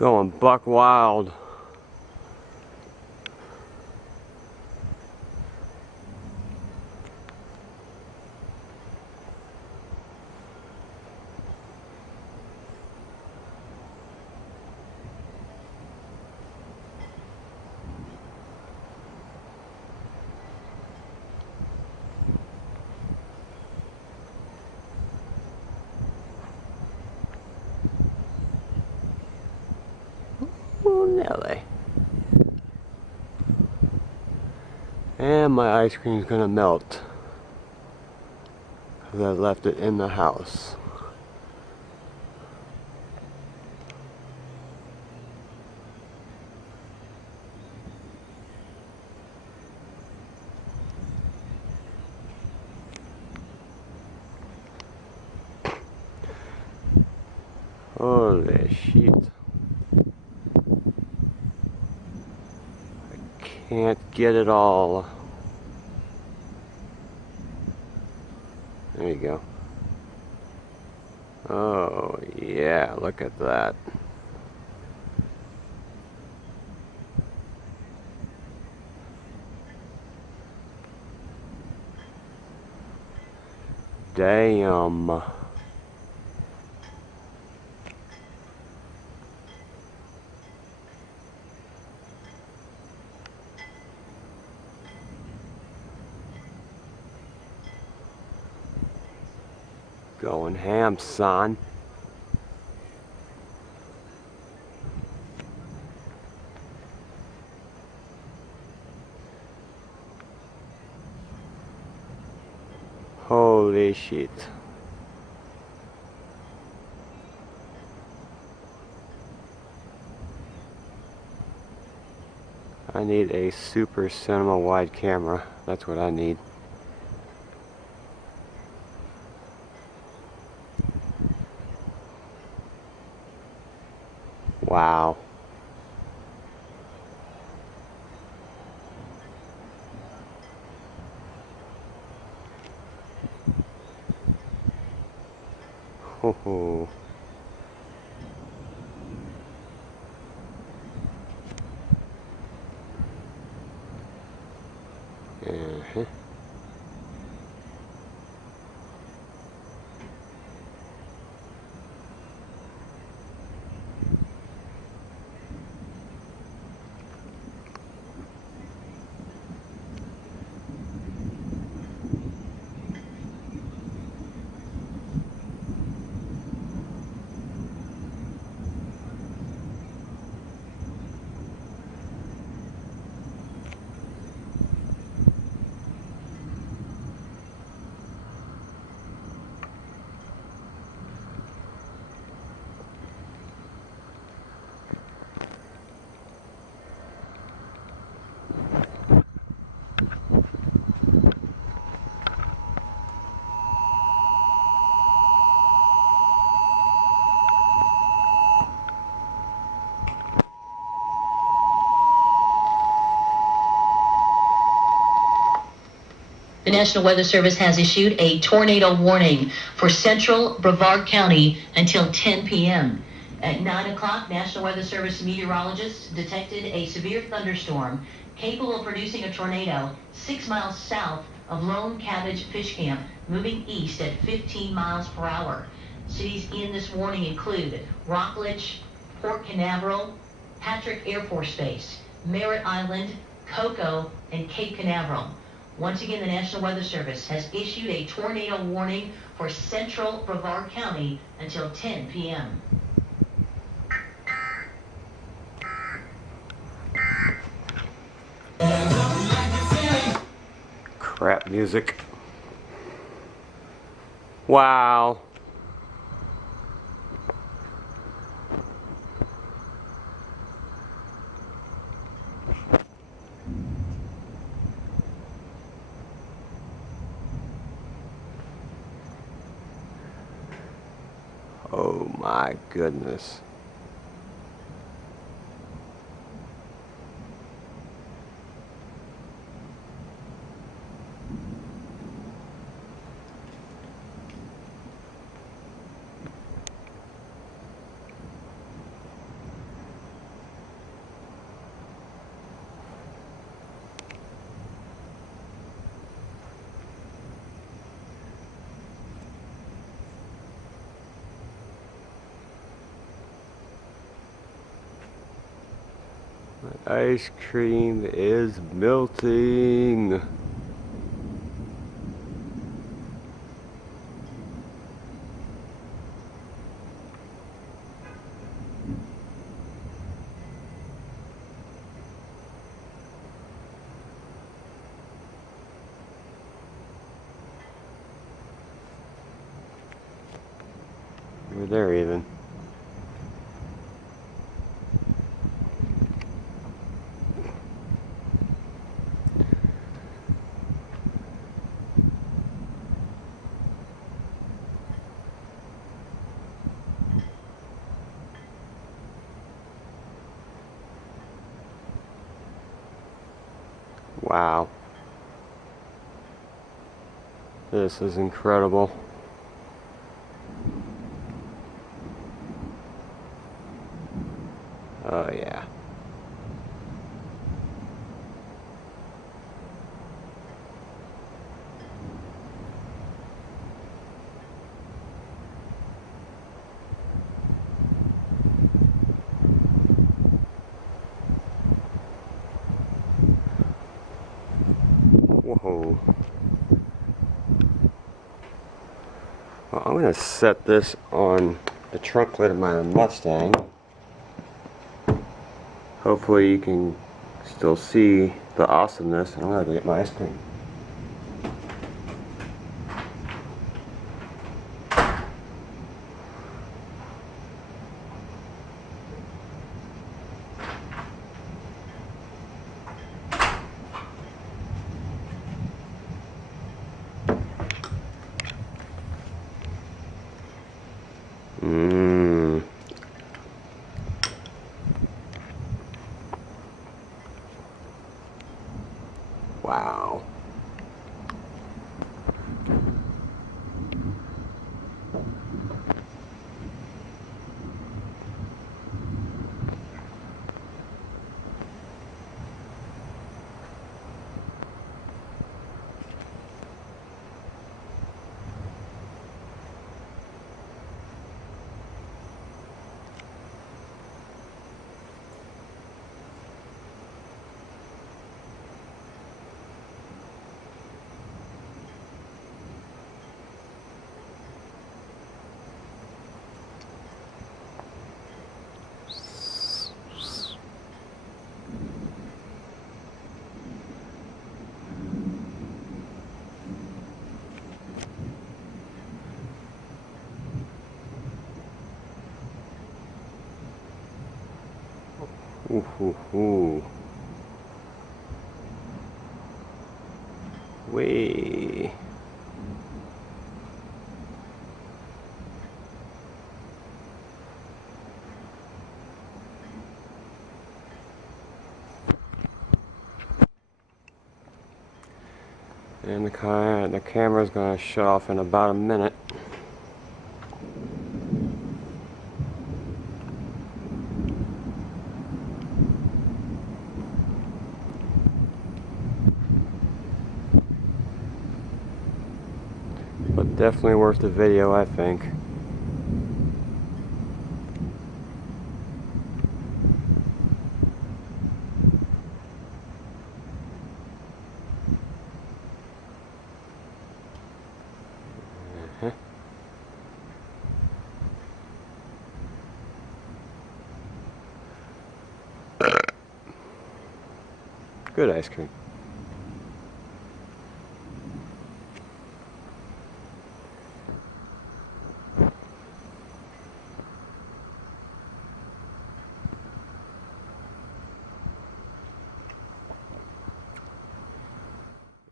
Going buck wild. Oh, Nelly. And my ice cream's gonna melt because I left it in the house. Holy shit. I can't get it all. There you go. Oh yeah, look at that. Damn. Going ham, son. Holy shit. I need a super cinema wide camera. That's what I need. Wow. Ho ho. Uh-huh. The National Weather Service has issued a tornado warning for central Brevard County until 10 p.m. At 9 o'clock, National Weather Service meteorologists detected a severe thunderstorm capable of producing a tornado 6 miles south of Lone Cabbage Fish Camp, moving east at 15 miles per hour. Cities in this warning include Rockledge, Port Canaveral, Patrick Air Force Base, Merritt Island, Cocoa, and Cape Canaveral. Once again, the National Weather Service has issued a tornado warning for central Brevard County until 10 p.m. Crap music. Wow. Oh my goodness. My ice cream is melting. Over there even. Wow. This is incredible. Oh yeah. Whoa. Well, I'm going to set this on the trunk lid of my Mustang. Hopefully you can still see the awesomeness, and I'm going to go get my ice cream. Mmm. Wow. Ooh, ooh, ooh. Way. And the camera's going to shut off in about a minute. But definitely worth the video, I think. Good ice cream.